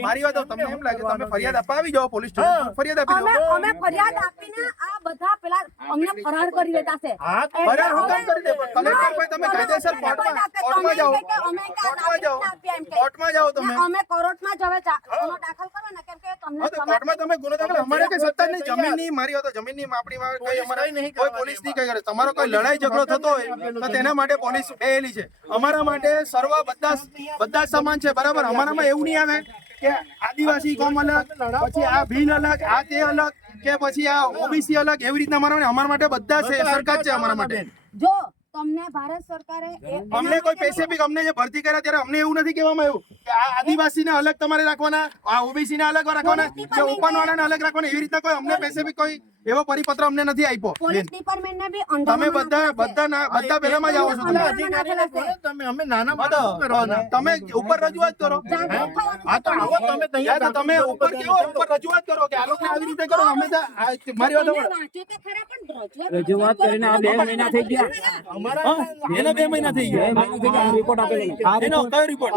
મારી વાત તમને એમ લાગે તમે ફરિયાદ આપવા આવી જાઓ પોલીસ સ્ટેશન ફરિયાદ આપી દો અમે ફરિયાદ આપીને આ બધા પેલા અમને ફરાર કરી દેતા છે ફરાર હું કામ કરી દે કલેક્ટર ભાઈ તમે કાયદેસર કોર્ટમાં જાઓ કોર્ટમાં જાઓ તમે અમે કોર્ટમાં જ હવે ગુનો દાખલ કરો ને કેમ કે તમને કોર્ટમાં તમે ગુનો દાખલ અમારે કઈ સત્તા નહીં જમીનની મારી વાત જમીનની માપણીમાં કઈ અમારે કોઈ પોલીસ નહીં કઈ કરે તમારો કોઈ લડાઈ ઝઘડો થતો હોય તો તેના માટે પોલીસ બેહેલી છે અમારા માટે સર્વ બધા સમાન છે બરાબર અમારામાં એવું નહીં આવે કે આદિવાસી કોમ અલગ પછી આ ભીલ અલગ આ તે અલગ કે પછી આ ઓબીસી અલગ એવી રીતના અમારા માટે બધા છે સરકાર છે અમારા માટે જો તમને ભારત સરકારે અમને કોઈ સ્પેસિફિક અમને જે ભરતી કર્યા ત્યારે અમને એવું નથી કહેવામાં આવ્યું કે આ આદિવાસીને અલગ તમારે રાખવાના આ ઓબીસીને અલગ રાખવાના કે ઓપનવાળાને અલગ રાખવાના એવી રીતના કોઈ અમને સ્પેસિફિક કોઈ એવો પરિપત્ર અમને નથી આપ્યો પોલીસ ડિપાર્ટમેન્ટને બી તમે બધા પહેલામાં જ આવો છો તમે અમે નાના તમે ઉપર રજૂઆત કરો હા તો આવો તમે તૈયાર તમે ઉપર કેવો ઉપર રજૂઆત કરો કે આ લોકો આવી રીતે કરો અમે તો મારી વાત રજૂઆત કરીને આ 2 મહિના થઈ ગયા અમારા એને 2 મહિના થઈ ગયા રિપોર્ટ આપેલો એનો કયો રિપોર્ટ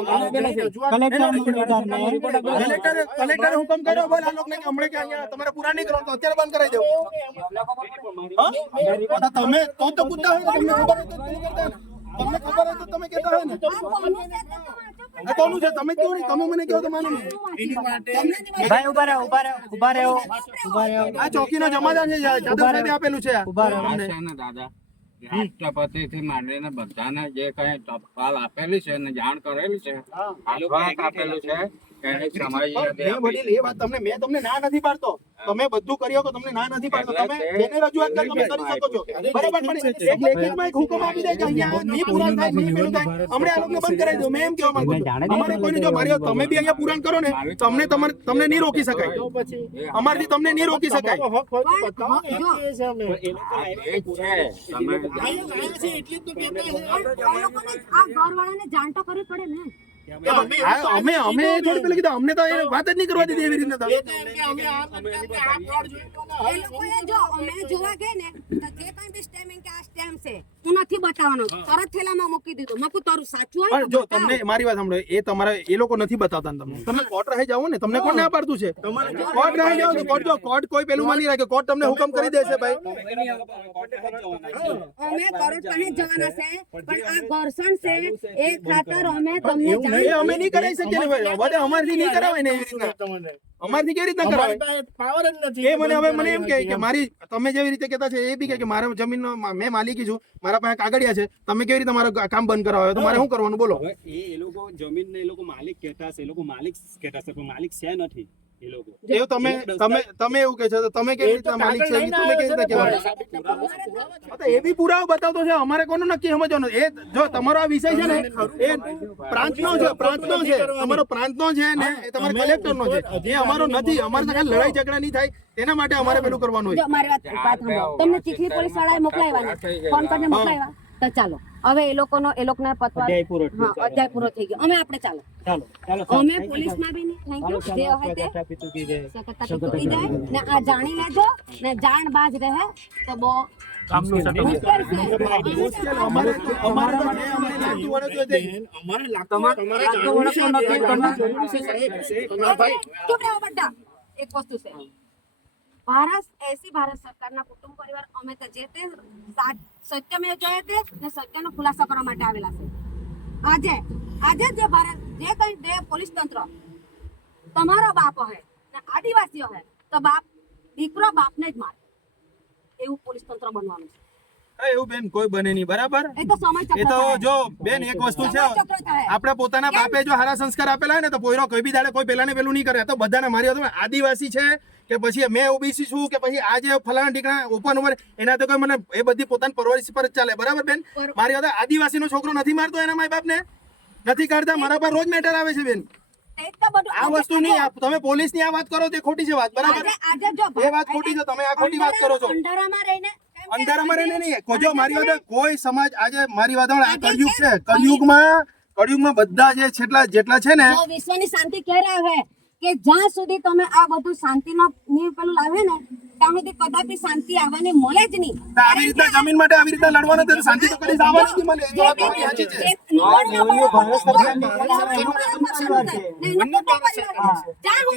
કલેક્ટર હુકમ કર્યો બોલ આ લોકોને હમણે કે અહીંયા તમારે પૂરા નહીં કરો તો અત્યારે બંધ કરાવી દેવો તમે તો કુદતા હોય તમને ખબર હોય તો તમને ખબર હોય તો તમે કહેતા હોય ને આ કોનું છે તમે કેવું નહીં તમે મને કહો તો માનું ભાઈ ઉભા રહો આ ચોકીનો જમાદાર છે જાદવ સાહેબે આપેલું છે દાદા રાષ્ટ્રપતિ થી માંડીને બધાને જે કઈ ટપાલ આપેલી છે ને જાણ કરેલી છે આપેલું છે મેં તમને ના નથી પાડતો તમે બધું કરી શકો તમને ના નથી પાડતો તમે જેને રજૂઆત કરી તમે કરી શકો છો બરાબર પણ એક લેખિતમાં એક હુકમ આપી દે કે અહીંયા ની પૂરા થાય ની પેલું થાય હમણે આ લોકોને બંધ કરાવી દો મેં એમ કહેવા માંગુ છું અમારે કોઈને જો મારી તમે બી અહીંયા પૂરણ કરો ને તમને નહીં રોકી શકાય અમારથી તમને નહીં રોકી શકાય જાણ તો કરવી પડે ને અમે થોડી પેલી કીધું અમને તો વાત જ નહીં કરવા દીધી એવી રીતના અમે જોવા ગઈ ને તો જે કઈ બી સ્ટેમ્પિંગ કે આ સ્ટેમ્પ છે તું નથી બતાવવાનો તરત થેલામાં મૂકી દીધું મકુ તારું સાચું હોય પણ જો તમને મારી વાત સાંભળો એ તમારા એ લોકો નથી બતાવતા તમે કોર્ટ રહી જાઓ ને તમને કોણ ના પાડતું છે કોર્ટ રહી જાઓ તો કોર્ટ જો કોર્ટ કોઈ પેલું માની રાખે કોર્ટ તમને હુકમ કરી દેશે ભાઈ અમે કોર્ટ પાસે જવાના છે પણ આ ઘર્ષણ છે એ ખાતર અમે તમને અમે નહીં કરાવી શકીએ ને ભાઈ બધે અમારથી નહીં કરાવે ને એવી રીતના અમારથી કેવી રીતના કરાવે પાવર જ નથી એ મને હવે મને એમ કહે કે મારી તમે જેવી રીતે કહેતા છે એ બી કહે કે મારા જમીનનો મેં માલિકી છું મારા પાસે કાગળિયા છે તમે કેવી રીતે મારું કામ બંધ કરાવો તો મારે શું કરવાનું બોલો એ લોકો જમીનને એ લોકો માલિક કહેતા છે એ લોકો માલિક કહેતા છે પણ માલિક છે નથી એ લોકો એવું તમે એવું કહે છે તો તમે કેવી રીતે માલિક છે તમે કેવી રીતે કહેવાય એ બી પુરાવો બતાવતો છે અમારે કોનું નક્કી સમજવાનું એ જો તમારો આ વિષય છે ને એ પ્રાંતનો છે તમારો પ્રાંતનો છે ને એ તમારા કલેક્ટરનો છે એ અમારો નથી અમારે તો લડાઈ ઝઘડા નહીં થાય તેના માટે અમારે પેલું કરવાનું હોય મારી વાત તમને ચીખલી પોલીસ વાળાએ મોકલાવ્યા ફોન કરીને મોકલાવ્યા તો ચાલો હવે એ લોકોના પતવા અધ્યાય પૂરો થઈ ગયો અમે આપણે ચાલો અમે પોલીસમાં બી નહીં થેન્ક યુ જે હોય તે ચૂકી જાય ને આ જાણી લેજો ને જાણબાજ રહે તો બહુ એક વસ્તુ છે ભારત સરકારના કુટુંબ પરિવાર અમે તો જે તે સત્યમેવ જયતે ને સત્યનો ખુલાસો કરવા માટે આવેલા છે આજે જે કઈ પોલીસ તંત્ર તમારો બાપ હોય ને આદિવાસી હોય તો દીકરો બાપને જ મારે એવું પોલીસ તંત્ર બનવાનું છે એવું બેન કોઈ બને નહીં બરાબર એ તો જો બેન એક વસ્તુ છે આપણે પોતાના બાપે જો સારા સંસ્કાર આપેલા હોય ને તો પોયરો કોઈ બી દાડે કોઈ પેલાને પેલું નહીં કરે તો બધાને મારી આદિવાસી છે કે પછી મેં ઓબીસી છું કે પછી આ જે ફલાણા ઠીકણા ઓપન ઉપર એના તો કોઈ મને એ બધી પોતાની પરવરિશ પર જ ચાલે બરાબર બેન મારી વાત આદિવાસીનો છોકરો નથી મારતો એના માય બાપને નથી કાઢતા મારા પર રોજ મેટર આવે છે બેન આ વસ્તુ નહીં તમે પોલીસ ની આ વાત કરો તે ખોટી છે વાત બરાબર એ વાત ખોટી છે તમે આ ખોટી વાત કરો છો અંધારામાં રહીને અંધારામાં રહીને નહીં. જો મારી વાત કોઈ સમાજ આજે મારી વાત સાંભળ, આ કળિયુગ છે. કળિયુગમાં બધા જે જેટલા છે ને જો વિશ્વની શાંતિ ક્યારે આવે કે જ્યાં સુધી તમે આ બધું શાંતિનો પેલું લાવે ને ત્યાં સુધી કદાપી શાંતિ આવવાની મળે જ નહીં. તો આવી રીતના જમીન માટે આવી રીતના લડવાનું તો શાંતિ તો કદી આવવાની જ નહીં મળે. એ વાત તમારી સાચી છે. જ્યાં